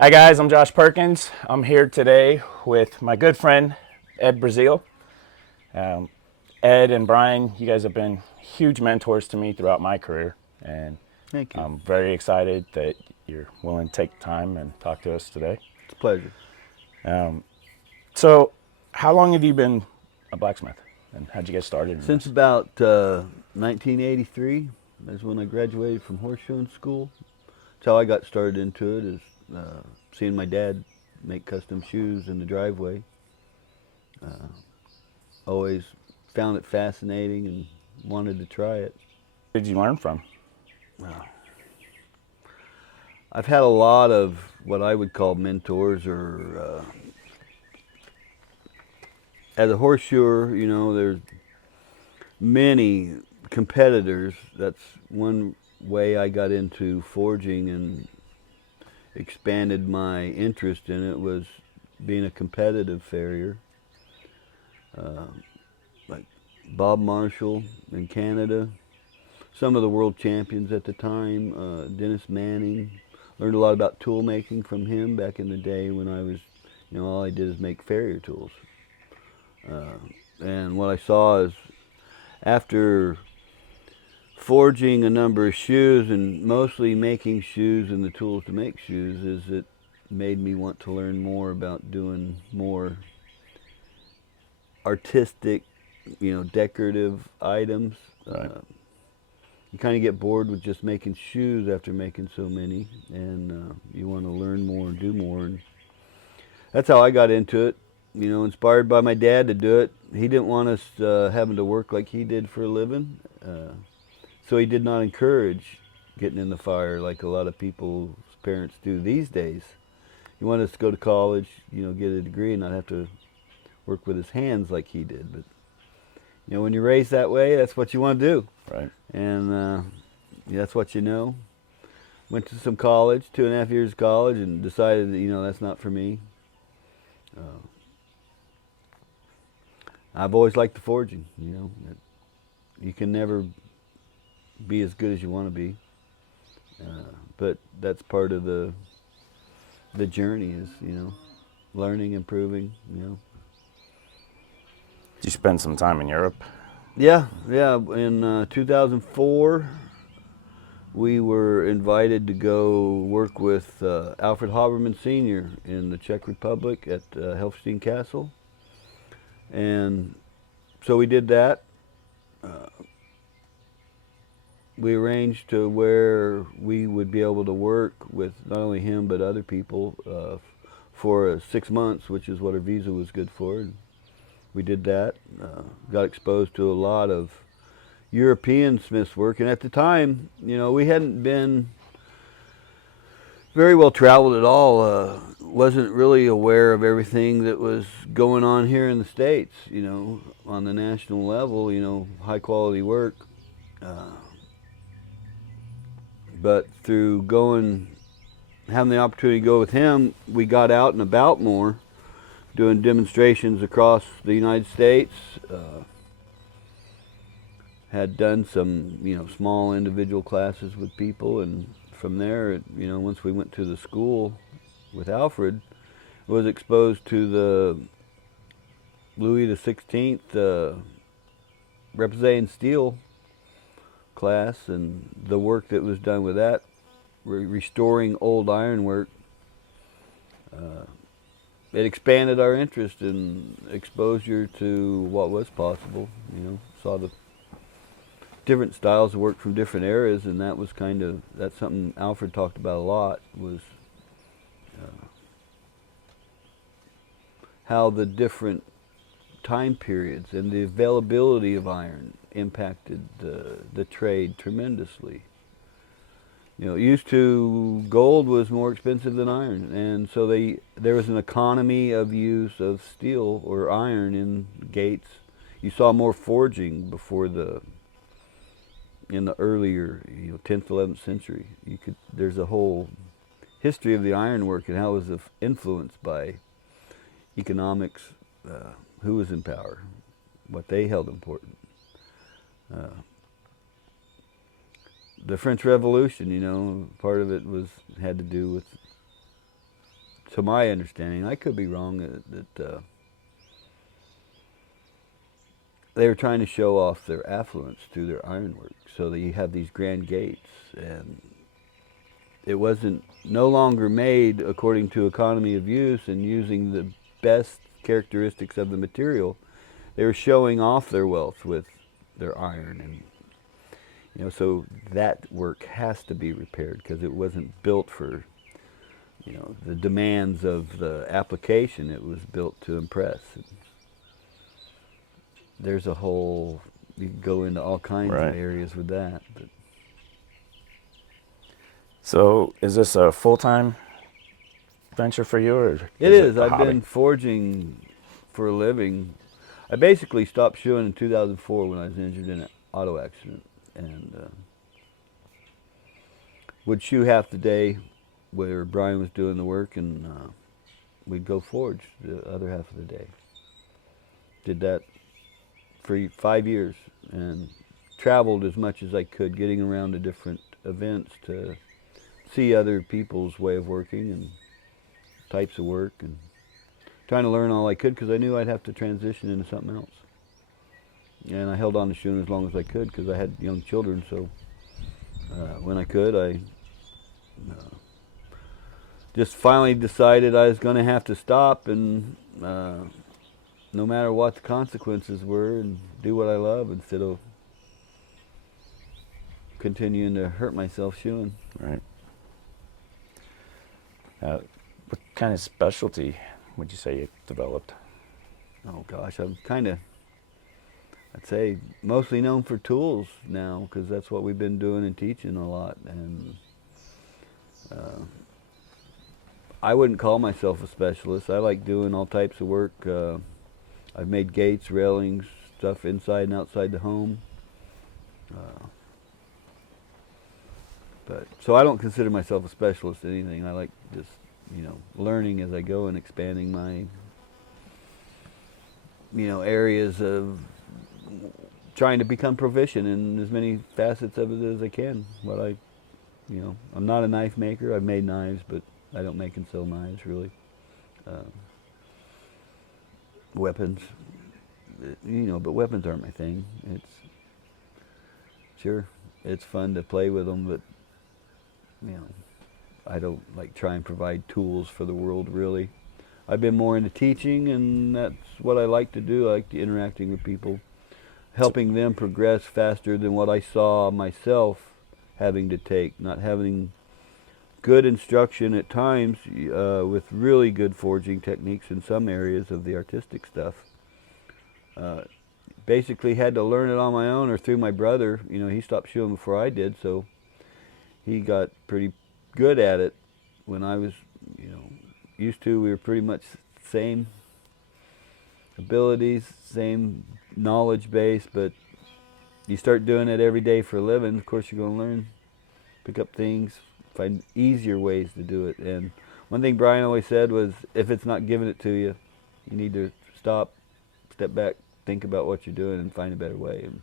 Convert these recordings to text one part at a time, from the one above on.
Hi guys, I'm Josh Perkins. I'm here today with my good friend Ed Brazeal. Um, Ed and Brian, you guys have been huge mentors to me throughout my career, and Thank you. I'm very excited that you're willing to take time and talk to us today. It's a pleasure. So, how long have you been a blacksmith, and how'd you get started in Since this? about 1983, that's when I graduated from horseshoeing school. That's how I got started into it, is seeing my dad make custom shoes in the driveway. Always found it fascinating and wanted to try it. Who did you learn from? I've had a lot of what I would call mentors, or as a horseshoer, there's many competitors. That's one way I got into forging and expanded my interest in it, was being a competitive farrier. Like Bob Marshall in Canada, some of the world champions at the time, Dennis Manning. Learned a lot about tool making from him back in the day when I was, all I did is make farrier tools. And what I saw is, after forging a number of shoes and mostly making shoes and the tools to make shoes, is it made me want to learn more about doing more artistic, decorative items. Right. You kind of get bored with just making shoes after making so many, and you want to learn more and do more. And that's how I got into it. Inspired by my dad to do it. He didn't want us having to work like he did for a living, so he did not encourage getting in the fire like a lot of people's parents do these days. He wanted us to go to college, get a degree and not have to work with his hands like he did. But when you're raised that way, that's what you want to do, Right. and that's what you know. Went to some college, 2.5 years of college, and decided that that's not for me. Uh, I've always liked the forging. You can never be as good as you want to be, but that's part of the journey, is learning, improving. Did you spend some time in Europe? Yeah. In 2004, we were invited to go work with Alfred Haberman Sr. in the Czech Republic at Helfstein Castle, and so we did that. We arranged to where we would be able to work with not only him but other people for 6 months, which is what our visa was good for. And we did that. Got exposed to a lot of European smiths work, and at the time, we hadn't been very well traveled at all. Wasn't really aware of everything that was going on here in the States. On the national level, high quality work. But through having the opportunity to go with him, we got out and about more, doing demonstrations across the United States. Had done some, small individual classes with people, and from there, once we went to the school with Alfred, was exposed to the Louis the 16th Representative steel class, and the work that was done with that, restoring old ironwork. It expanded our interest and exposure to what was possible. Saw the different styles of work from different eras, and that's something Alfred talked about a lot, was how the different time periods and the availability of iron impacted the trade tremendously. Used to, gold was more expensive than iron, and so there was an economy of use of steel or iron in gates. You saw more forging before in the earlier 10th, 11th century. There's a whole history of the ironwork and how it was influenced by economics, who was in power, what they held important. The French Revolution, part of it had to do with to my understanding, I could be wrong, that they were trying to show off their affluence through their ironwork. So that you have these grand gates, and it wasn't no longer made according to economy of use and using the best characteristics of the material. They were showing off their wealth with their iron, and so that work has to be repaired because it wasn't built for the demands of the application. It was built to impress. There's a whole, you can go into all kinds Right. of areas with that. But So, is this a full-time venture for you, or it is is. a I've hobby? been forging for a living. I basically stopped shoeing in 2004 when I was injured in an auto accident, and would shoe half the day where Brian was doing the work, and we'd go forge the other half of the day. Did that for 5 years and traveled as much as I could, getting around to different events to see other people's way of working and types of work, and trying to learn all I could because I knew I'd have to transition into something else. And I held on to shoeing as long as I could because I had young children, so when I could, I just finally decided I was going to have to stop, and no matter what the consequences were, and do what I love instead of continuing to hurt myself shoeing. Right. What kind of specialty would you say you developed? Oh gosh, I'm I'd say mostly known for tools now because that's what we've been doing and teaching a lot. And I wouldn't call myself a specialist. I like doing all types of work. I've made gates, railings, stuff inside and outside the home. So I don't consider myself a specialist in anything. I like just learning as I go and expanding my areas of trying to become proficient in as many facets of it as I can. I'm not a knife maker. I've made knives, but I don't make and sell knives really. Weapons, but weapons aren't my thing. It's fun to play with them, but I don't like try and provide tools for the world really. I've been more into teaching, and that's what I like to do. I like interacting with people, helping them progress faster than what I saw myself having to take, not having good instruction at times with really good forging techniques in some areas of the artistic stuff. Basically had to learn it on my own or through my brother. He stopped shoeing before I did, so he got pretty good at it. When I was, used to, we were pretty much same abilities, same knowledge base, but you start doing it every day for a living, of course you're going to learn, pick up things, find easier ways to do it. And one thing Brian always said was, if it's not giving it to you, you need to stop, step back, think about what you're doing and find a better way. And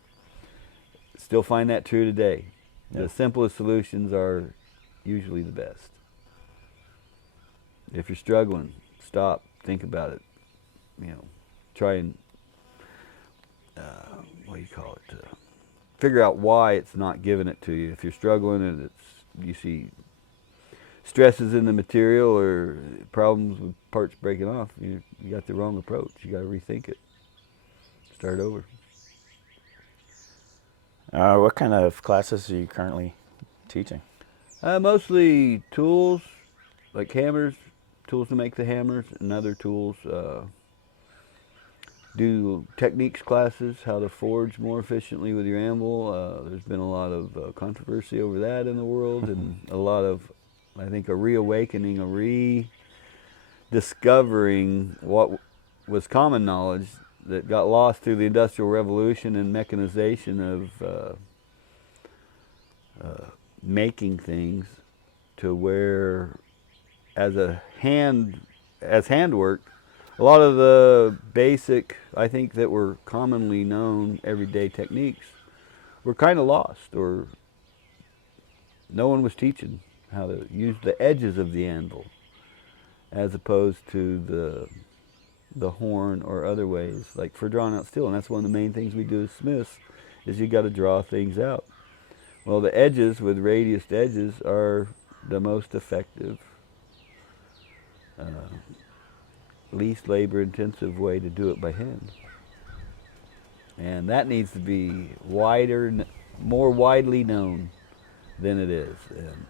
still find that true today. Yeah. The simplest solutions are usually the best. If you're struggling, stop, think about it. Try and figure out why it's not giving it to you. If you're struggling and you see stresses in the material or problems with parts breaking off, you got the wrong approach. You got to rethink it. Start over. What kind of classes are you currently teaching? Mostly tools, like hammers, tools to make the hammers, and other tools. Do techniques classes, how to forge more efficiently with your anvil. There's been a lot of controversy over that in the world, and a lot of, I think, a reawakening, a rediscovering what was common knowledge that got lost through the Industrial Revolution and mechanization of making things, to where as handwork, a lot of the basic, I think, that were commonly known everyday techniques were kind of lost, or no one was teaching how to use the edges of the anvil. as opposed to the horn or other ways, like for drawing out steel. And that's one of the main things we do as smiths, is you got to draw things out. Well, the edges with radiused edges are the most effective, least labor intensive way to do it by hand. And that needs to be wider, more widely known than it is. And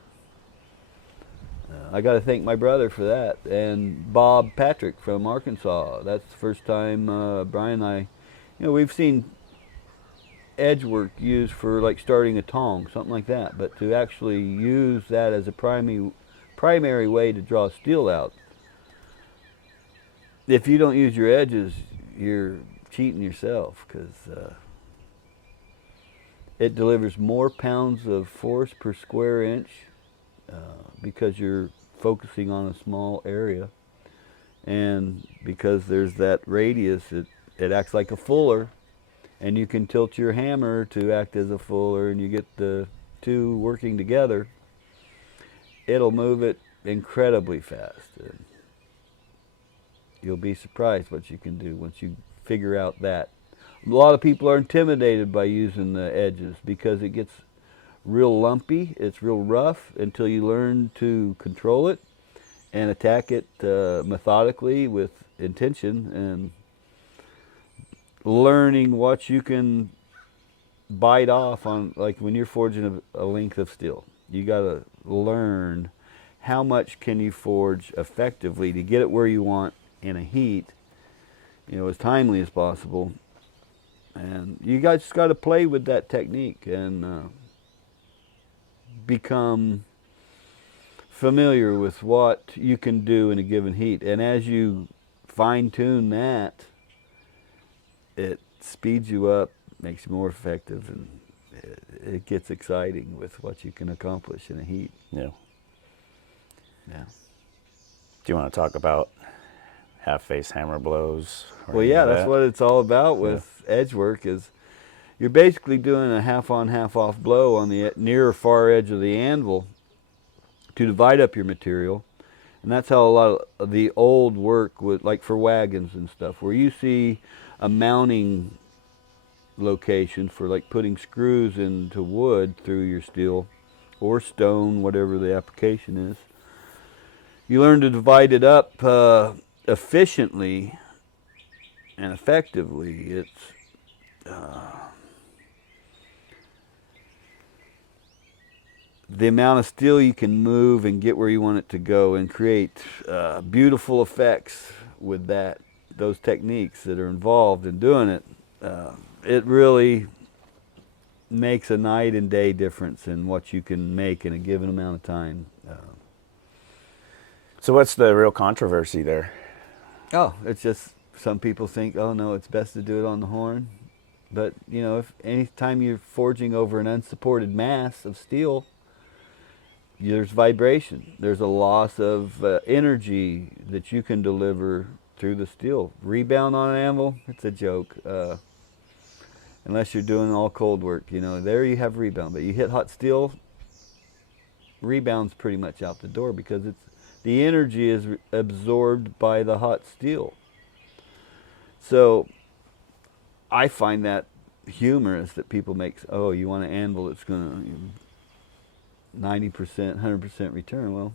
I got to thank my brother for that, and Bob Patrick from Arkansas. That's the first time Brian and I, we've seen edge work used for like starting a tong, something like that, but to actually use that as a primary way to draw steel out, if you don't use your edges, you're cheating yourself, because it delivers more pounds of force per square inch because you're focusing on a small area, and because there's that radius, it acts like a fuller, and you can tilt your hammer to act as a fuller, and you get the two working together. It'll move it incredibly fast. And you'll be surprised what you can do once you figure out that. A lot of people are intimidated by using the edges because it gets real lumpy, it's real rough until you learn to control it and attack it methodically with intention, and learning what you can bite off on, like when you're forging a length of steel. You got to learn how much can you forge effectively to get it where you want in a heat, as timely as possible. And you guys just got to play with that technique and become familiar with what you can do in a given heat. And as you fine-tune that, it speeds you up, makes you more effective, and it gets exciting with what you can accomplish in a heat. Yeah. Yeah. Do you want to talk about half-face hammer blows? Well, yeah, that's what it's all about with edge work, is you're basically doing a half-on, half-off blow on the near or far edge of the anvil to divide up your material. And that's how a lot of the old work would, like for wagons and stuff, where you see a mounting location for like putting screws into wood through your steel or stone, whatever the application is. You learn to divide it up efficiently and effectively. It's the amount of steel you can move and get where you want it to go, and create beautiful effects with those techniques that are involved in doing it. It really makes a night and day difference in what you can make in a given amount of time. So what's the real controversy there? Oh, it's just some people think, oh no, it's best to do it on the horn. But if any time you're forging over an unsupported mass of steel, there's vibration. There's a loss of energy that you can deliver through the steel. Rebound on an anvil, it's a joke. Unless you're doing all cold work, there you have rebound. But you hit hot steel, rebound's pretty much out the door, because the energy is absorbed by the hot steel. So I find that humorous that people make, oh, you want an anvil that's going to 90%, 100% return. Well,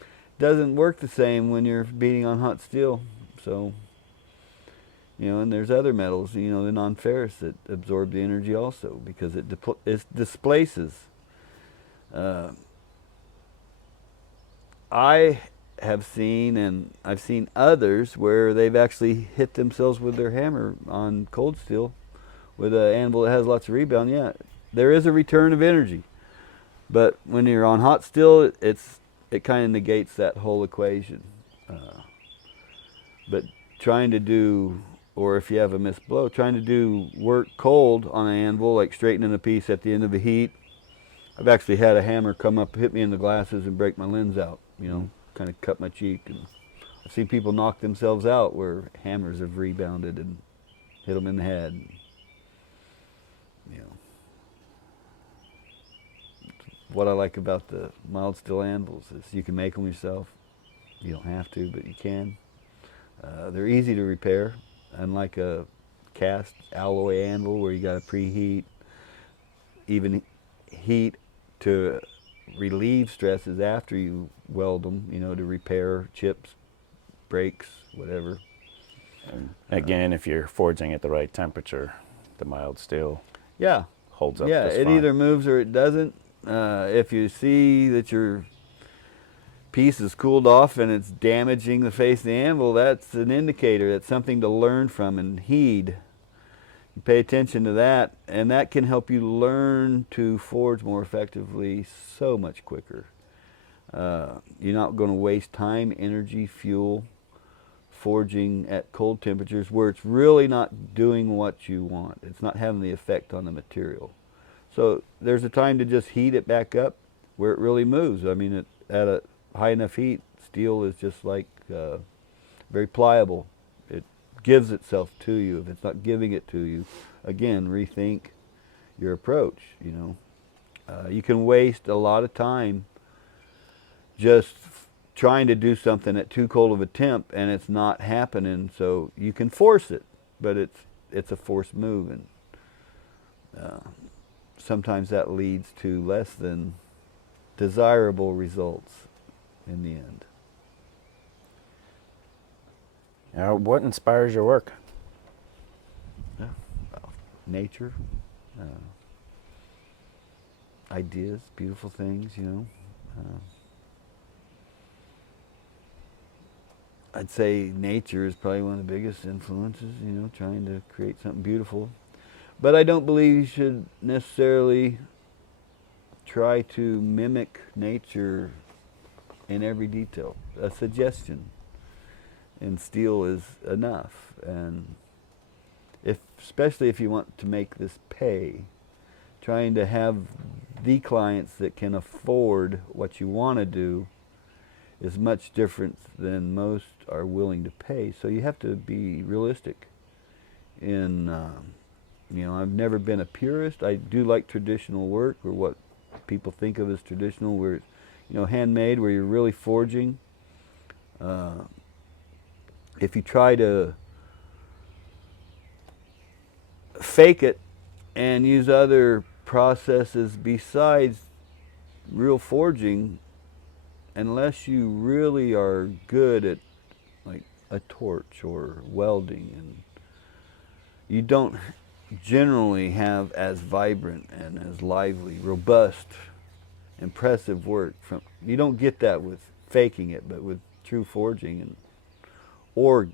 it doesn't work the same when you're beating on hot steel. So, and there's other metals, the non-ferrous, that absorb the energy also, because it displaces. I have seen, and I've seen others, where they've actually hit themselves with their hammer on cold steel with an anvil that has lots of rebound. Yeah, there is a return of energy. But when you're on hot steel, it kind of negates that whole equation. But trying to do, or if you have a missed blow, trying to do work cold on an anvil, like straightening a piece at the end of the heat. I've actually had a hammer come up, hit me in the glasses, and break my lens out, kind of cut my cheek. And I've seen people knock themselves out where hammers have rebounded and hit them in the head. What I like about the mild steel anvils is you can make them yourself. You don't have to, but you can. They're easy to repair, unlike a cast alloy anvil where you got to preheat, even heat to relieve stresses after you weld them, you know, to repair chips, breaks, whatever. And again, if you're forging at the right temperature, the mild steel Yeah, holds up yeah, just it fine. either moves or it doesn't. If you see that your piece is cooled off and it's damaging the face of the anvil, that's an indicator. That's something to learn from and heed. You pay attention to that, and that can help you learn to forge more effectively so much quicker. You're not going to waste time, energy, fuel forging at cold temperatures where it's really not doing what you want. It's not having the effect on the material. So there's a time to just heat it back up where it really moves. I mean, at a high enough heat, steel is just like very pliable. It gives itself to you. If it's not giving it to you, again, rethink your approach. You know, you can waste a lot of time just trying to do something at too cold of a temp, and it's not happening. So you can force it, but it's a forced move, and sometimes that leads to less than desirable results in the end. What inspires your work? Yeah. Nature, ideas, beautiful things, you know. I'd say nature is probably one of the biggest influences, you know, trying to create something beautiful. But I don't believe you should necessarily try to mimic nature in every detail. A suggestion in steel is enough. And especially if you want to make this pay, trying to have the clients that can afford what you want to do is much different than most are willing to pay. So you have to be realistic. You know, I've never been a purist. I do like traditional work, or what people think of as traditional, where it's, you know, handmade, where you're really forging. If you try to fake it and use other processes besides real forging, unless you really are good at like a torch or welding, and you don't generally have as vibrant and as lively, robust, impressive work you don't get that with faking it, but with true forging, and or,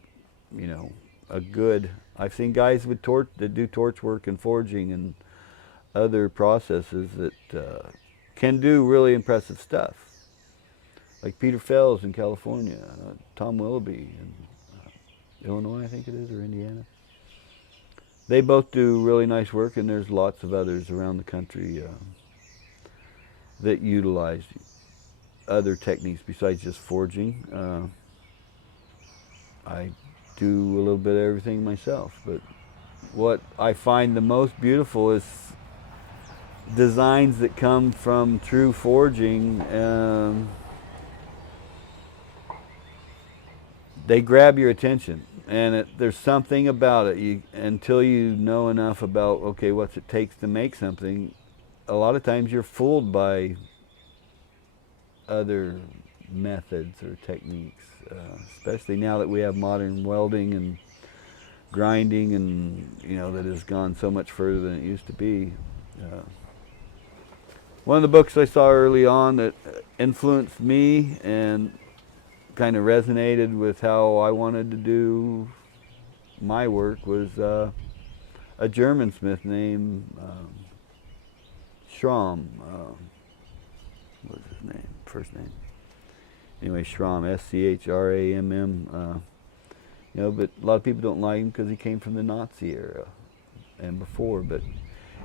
you know, I've seen guys with that do torch work and forging and other processes that can do really impressive stuff, like Peter Fells in California, Tom Willoughby in Illinois, I think it is, or Indiana. They both do really nice work, and there's lots of others around the country that utilize other techniques besides just forging. I do a little bit of everything myself, but what I find the most beautiful is designs that come from true forging. They grab your attention, and there's something about it. Until you know enough about, okay, what it takes to make something, a lot of times you're fooled by other methods or techniques, especially now that we have modern welding and grinding, and, you know, that has gone so much further than it used to be. One of the books I saw early on that influenced me and kind of resonated with how I wanted to do my work was a German smith named Schramm. What was his name? First name? Anyway, Schramm, Schramm. You know, but a lot of people don't like him because he came from the Nazi era and before. But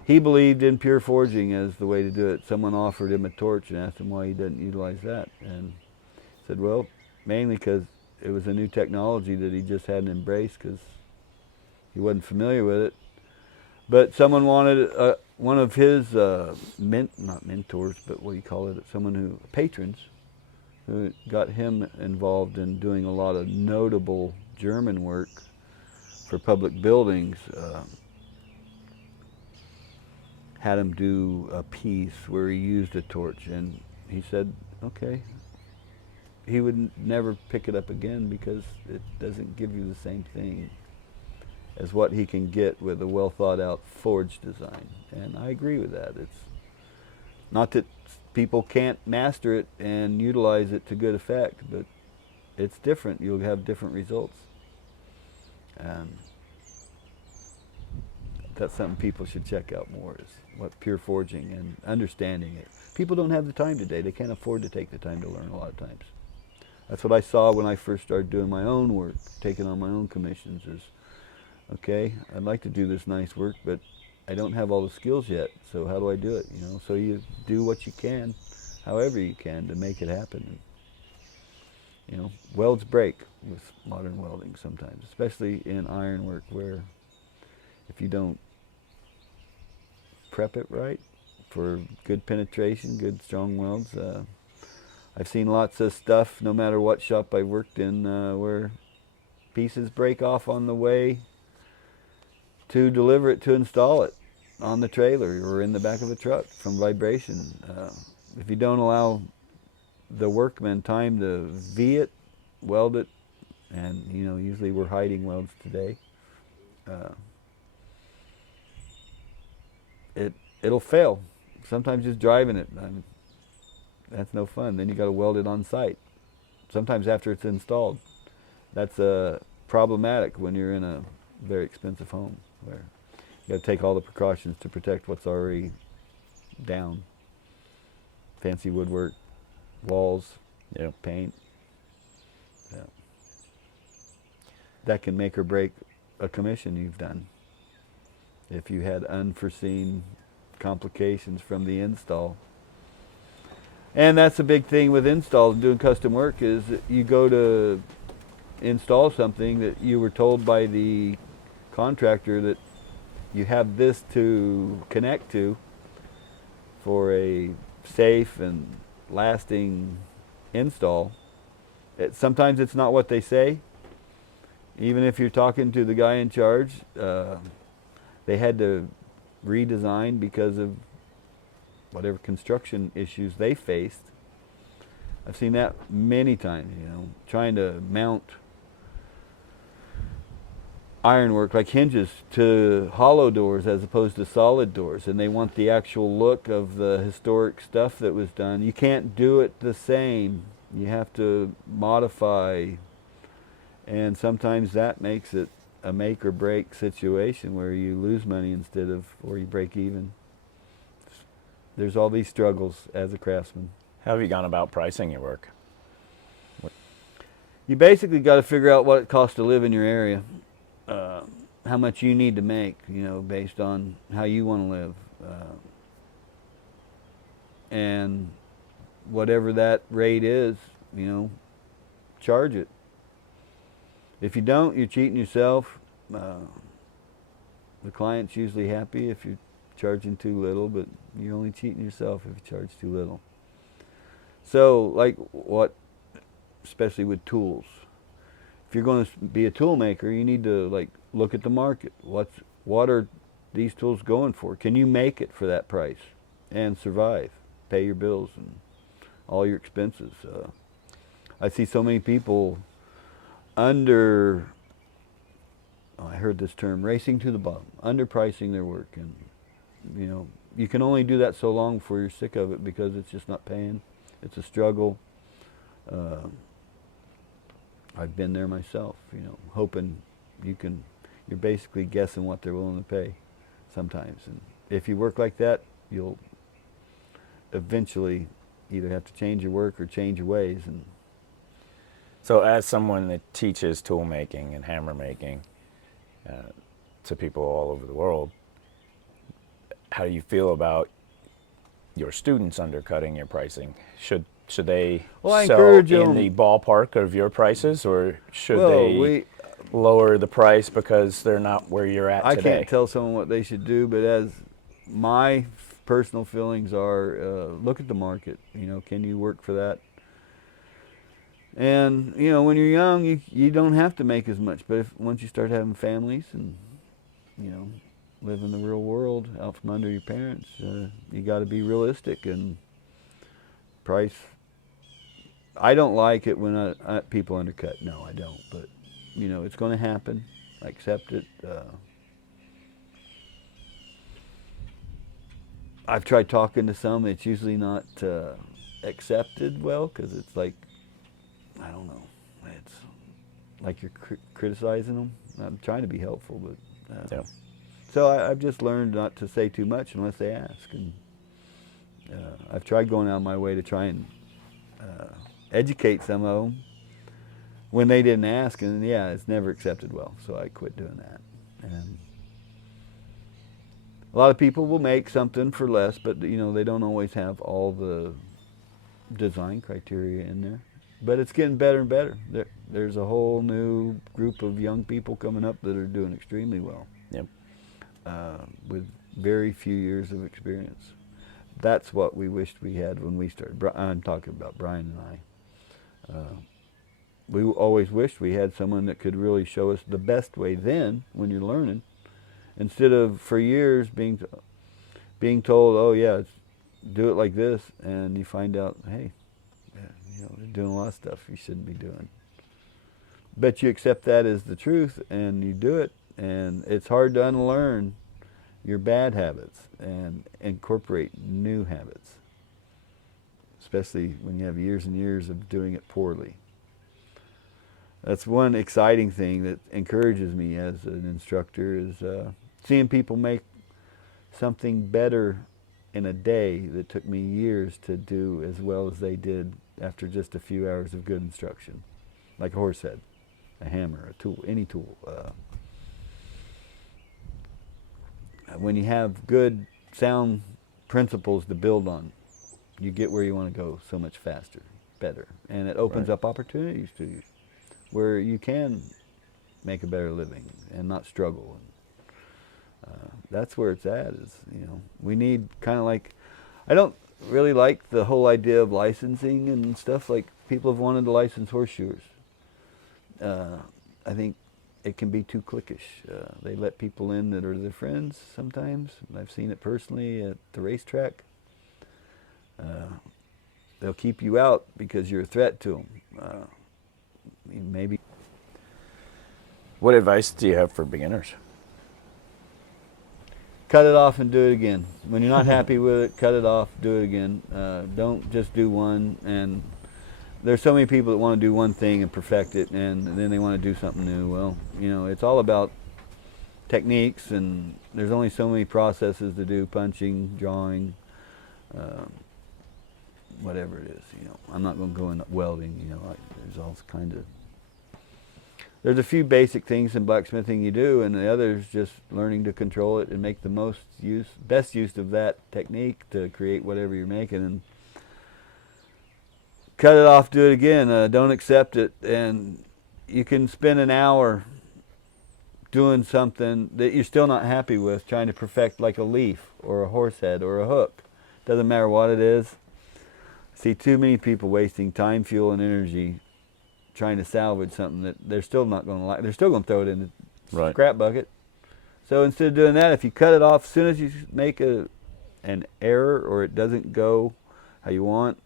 he believed in pure forging as the way to do it. Someone offered him a torch and asked him why he didn't utilize that, and he said, well, mainly because it was a new technology that he just hadn't embraced because he wasn't familiar with it. But someone wanted one of his not mentors, but what do you call it? Patrons, who got him involved in doing a lot of notable German work for public buildings. Had him do a piece where he used a torch, and he said, okay, he would never pick it up again because it doesn't give you the same thing as what he can get with a well thought out forge design. And I agree with that. It's not that people can't master it and utilize it to good effect, but it's different. You'll have different results. That's something people should check out more, is what pure forging and understanding it. People don't have the time today. They can't afford to take the time to learn a lot of times. That's what I saw when I first started doing my own work, taking on my own commissions, is, okay, I'd like to do this nice work, but I don't have all the skills yet, so how do I do it? You know, so you do what you can, however you can, to make it happen. You know, welds break with modern welding sometimes, especially in iron work, where if you don't prep it right for good penetration, good strong welds, I've seen lots of stuff, no matter what shop I've worked in, where pieces break off on the way to deliver it, to install it on the trailer or in the back of a truck from vibration. If you don't allow the workman time to V it, weld it, and you know, usually we're hiding welds today, it'll fail. Sometimes just driving it, that's no fun. Then you got to weld it on site. Sometimes after it's installed. That's problematic when you're in a very expensive home, where you got to take all the precautions to protect what's already down. Fancy woodwork, walls, paint. Yeah. That can make or break a commission you've done if you had unforeseen complications from the install. And that's a big thing with installs and doing custom work, is that you go to install something that you were told by the contractor that you have this to connect to for a safe and lasting install. Sometimes it's not what they say. Even if you're talking to the guy in charge, they had to redesign because of whatever construction issues they faced. I've seen that many times, you know, trying to mount ironwork like hinges to hollow doors as opposed to solid doors, and they want the actual look of the historic stuff that was done. You can't do it the same. You have to modify, and sometimes that makes it a make or break situation where you lose money instead of, or you break even. There's all these struggles as a craftsman. How have you gone about pricing your work? You basically got to figure out what it costs to live in your area, how much you need to make, you know, based on how you want to live, and whatever that rate is, you know, charge it. If you don't, you're cheating yourself. The client's usually happy if you're charging too little, but you're only cheating yourself if you charge too little. So, like what, especially with tools, if you're going to be a tool maker, you need to like look at the market. What are these tools going for? Can you make it for that price and survive, pay your bills and all your expenses? I see so many people I heard this term, racing to the bottom, underpricing their work, and you know, you can only do that so long before you're sick of it because it's just not paying. It's a struggle. I've been there myself, you know, hoping you're basically guessing what they're willing to pay sometimes. And if you work like that, you'll eventually either have to change your work or change your ways. And So as someone that teaches tool making and hammer making to people all over the world, how do you feel about your students undercutting your pricing? Should they I sell encourage in them. the ballpark of your prices, or should Well, they lower the price because they're not where you're at I today? can't tell someone what they should do, but as my personal feelings are, look at the market. You know, can you work for that? And you know, when you're young, you don't have to make as much. But once you start having families and you know, live in the real world out from under your parents, you got to be realistic and price. I don't like it when people undercut. No, I don't. But you know, it's going to happen. I accept it. I've tried talking to some. It's usually not accepted well because it's like, I don't know. It's like you're criticizing them. I'm trying to be helpful, but Yeah. so I've just learned not to say too much unless they ask. And I've tried going out of my way to try and educate some of them when they didn't ask, and yeah, it's never accepted well. So I quit doing that. And a lot of people will make something for less, but you know, they don't always have all the design criteria in there. But it's getting better and better. There's a whole new group of young people coming up that are doing extremely well. Yep. With very few years of experience. That's what we wished we had when we started. I'm talking about Brian and I. We always wished we had someone that could really show us the best way then when you're learning, instead of for years being told, oh yeah, do it like this, and you find out, hey, yeah, you know, they're doing a lot of stuff you shouldn't be doing. But you accept that as the truth and you do it, and it's hard to unlearn your bad habits and incorporate new habits, especially when you have years and years of doing it poorly. That's one exciting thing that encourages me as an instructor is seeing people make something better in a day that took me years to do as well as they did after just a few hours of good instruction, like a horse head, a hammer, a tool, any tool. When you have good, sound principles to build on, you get where you want to go so much faster, better. And it opens up opportunities to you where you can make a better living and not struggle. That's where it's at. Is, you know, we need kind of like, I don't really like the whole idea of licensing and stuff. Like people have wanted to license horseshoers. I think it can be too cliquish. They let people in that are their friends sometimes. I've seen it personally at the racetrack. They'll keep you out because you're a threat to them. Maybe. What advice do you have for beginners? Cut it off and do it again. When you're not happy with it, cut it off, do it again. Don't just do one. And there's so many people that want to do one thing and perfect it, and then they want to do something new. Well, you know, it's all about techniques, and there's only so many processes to do: punching, drawing, whatever it is. You know, I'm not going to go into welding. You know, there's all kind of. There's a few basic things in blacksmithing you do, and the others just learning to control it and make the best use of that technique to create whatever you're making. And cut it off, do it again. Don't accept it. And you can spend an hour doing something that you're still not happy with, trying to perfect like a leaf or a horse head or a hook. Doesn't matter what it is. I see too many people wasting time, fuel, and energy trying to salvage something that they're still not going to like. They're still going to throw it in the scrap bucket. So instead of doing that, if you cut it off as soon as you make an error or it doesn't go how you want,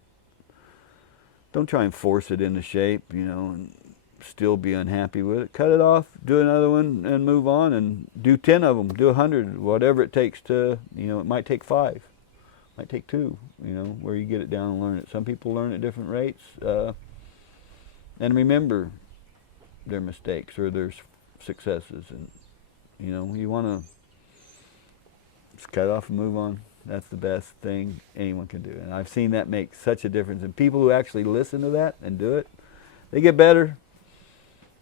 don't try and force it into shape, you know, and still be unhappy with it. Cut it off, do another one, and move on, and do 10 of them, do 100, whatever it takes to, you know, it might take 5, it might take 2, you know, where you get it down and learn it. Some people learn at different rates. And remember their mistakes or their successes, and you know, you want to just cut it off and move on. That's the best thing anyone can do, and I've seen that make such a difference. And people who actually listen to that and do it, they get better.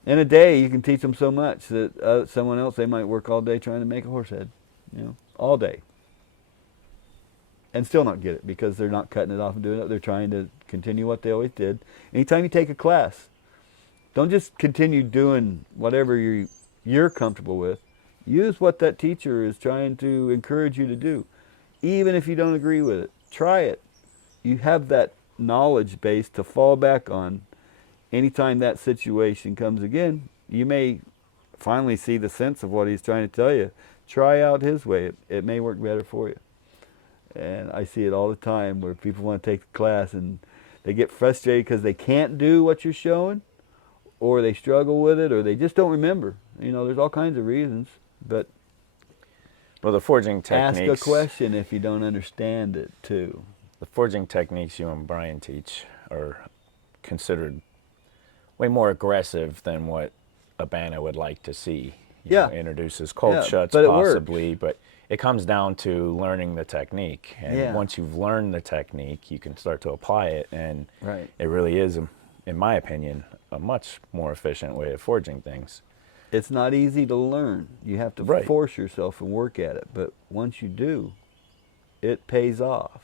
In a day, you can teach them so much that someone else, they might work all day trying to make a horse head, you know, all day, and still not get it because they're not cutting it off and doing it. They're trying to continue what they always did. Anytime you take a class, don't just continue doing whatever you're comfortable with. Use what that teacher is trying to encourage you to do. Even if you don't agree with it, try it. You have that knowledge base to fall back on anytime that situation comes again, you may finally see the sense of what he's trying to tell you. Try out his way. It may work better for you. And I see it all the time where people want to take the class and they get frustrated because they can't do what you're showing, or they struggle with it, or they just don't remember. You know, there's all kinds of reasons. But Well, the forging techniques. ask a question if you don't understand it too. The forging techniques you and Brian teach are considered way more aggressive than what a banda would like to see. You know, introduces cold shuts but possibly, but it comes down to learning the technique. And once you've learned the technique, you can start to apply it, and it really is, in my opinion, a much more efficient way of forging things. It's not easy to learn. You have to force yourself and work at it. But once you do, it pays off.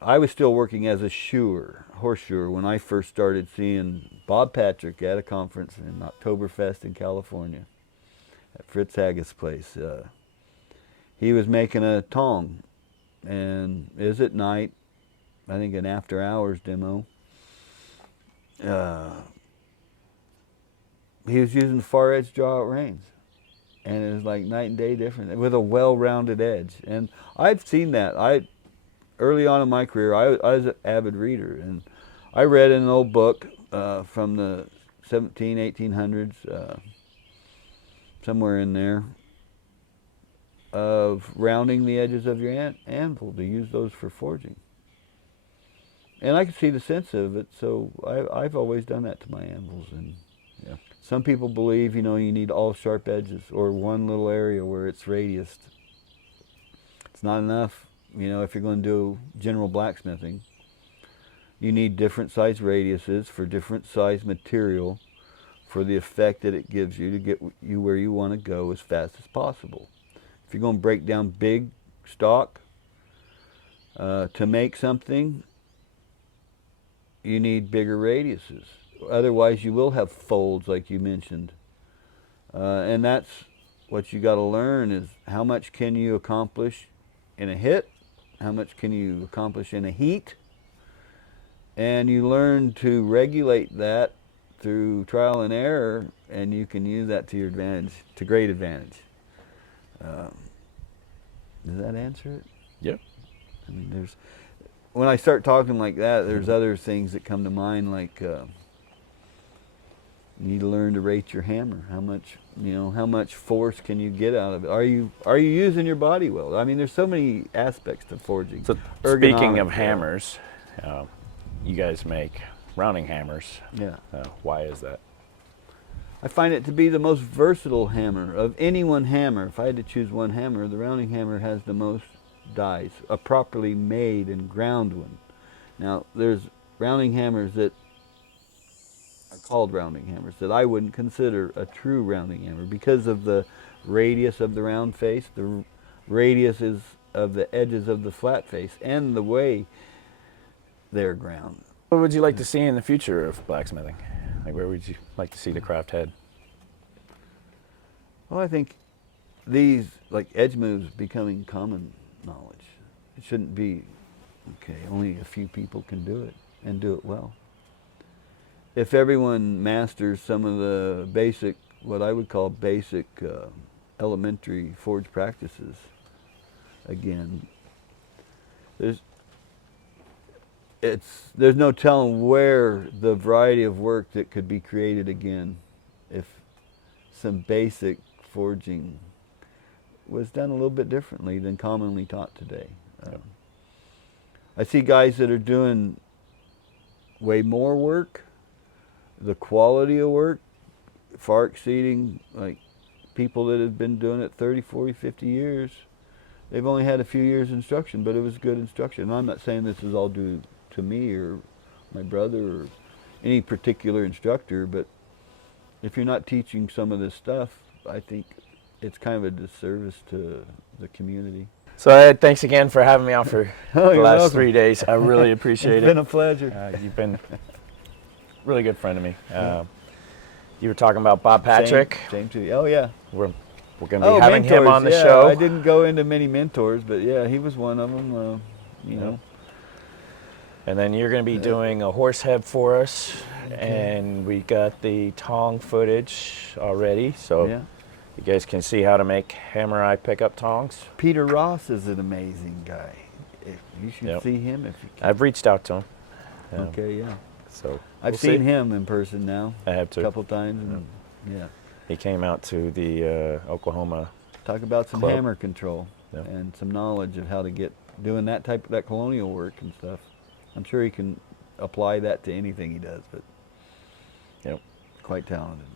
I was still working as a horse shoer, when I first started seeing Bob Patrick at a conference in Oktoberfest in California at Fritz Haggis' place. He was making a tong, and it was at night, I think an after hours demo. He was using the far edge draw out reins, and it was like night and day different with a well-rounded edge. And I've seen that. Early on in my career, I was an avid reader, and I read in an old book from the 1800s, somewhere in there, of rounding the edges of your anvil to use those for forging. And I could see the sense of it, so I've always done that to my anvils. And some people believe, you need all sharp edges or one little area where it's radiused. It's not enough. If you're going to do general blacksmithing, you need different size radiuses for different size material for the effect that it gives you to get you where you want to go as fast as possible. If you're going to break down big stock to make something, you need bigger radiuses. Otherwise, you will have folds like you mentioned. And that's what you got to learn, is how much can you accomplish in a hit, how much can you accomplish in a heat, and you learn to regulate that through trial and error, and you can use that to your advantage, to great advantage. Does that answer it? Yep. I mean, when I start talking like that, there's other things that come to mind, like you need to learn to rate your hammer. How much force can you get out of it? Are you using your body well? I mean, there's so many aspects to forging. So speaking of hammers, you guys make rounding hammers. Yeah. Why is that? I find it to be the most versatile hammer of any one hammer. If I had to choose one hammer, the rounding hammer has the most dies, a properly made and ground one. Now, there's rounding hammers that are called rounding hammers that I wouldn't consider a true rounding hammer because of the radius of the round face, the radiuses of the edges of the flat face, and the way they're ground. What would you like to see in the future of blacksmithing? Like, where would you like to see the craft head? Well, I think these, like edge moves, becoming common knowledge. It shouldn't be, only a few people can do it and do it well. If everyone masters some of the basic, what I would call basic elementary forge practices, again, there's no telling where the variety of work that could be created again if some basic forging was done a little bit differently than commonly taught today. I see guys that are doing way more work, the quality of work far exceeding like people that have been doing it 30, 40, 50 years. They've only had a few years instruction, but it was good instruction. And I'm not saying this is all due to me or my brother or any particular instructor, but if you're not teaching some of this stuff, I think it's kind of a disservice to the community. So Ed, thanks again for having me out for the last welcome. 3 days. I really appreciate it. It's been a pleasure. You've been a really good friend to me. You were talking about Bob Patrick. Same to you. Oh yeah. We're going to be having him on the show. I didn't go into many mentors, but yeah, he was one of them. You know. And then you're going to be doing a horse head for us, and we got the tong footage already, so Yeah. you guys can see how to make hammer eye pickup tongs. Peter Ross is an amazing guy. You should Yep. see him if you can. I've reached out to him. Okay, yeah. So I've we'll seen see. him in person now. I have A to. couple times. And, yeah. He came out to the Oklahoma. Talk about some Club. hammer control Yep. and some knowledge of how to get doing that colonial work and stuff. I'm sure he can apply that to anything he does, but Yep. quite talented.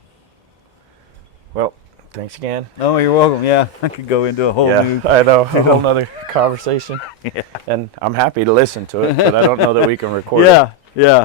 Well, thanks again. Oh, you're welcome. Yeah, I could go into a whole new. I know, a whole nother conversation. Yeah. And I'm happy to listen to it, but I don't know that we can record it. Yeah, yeah.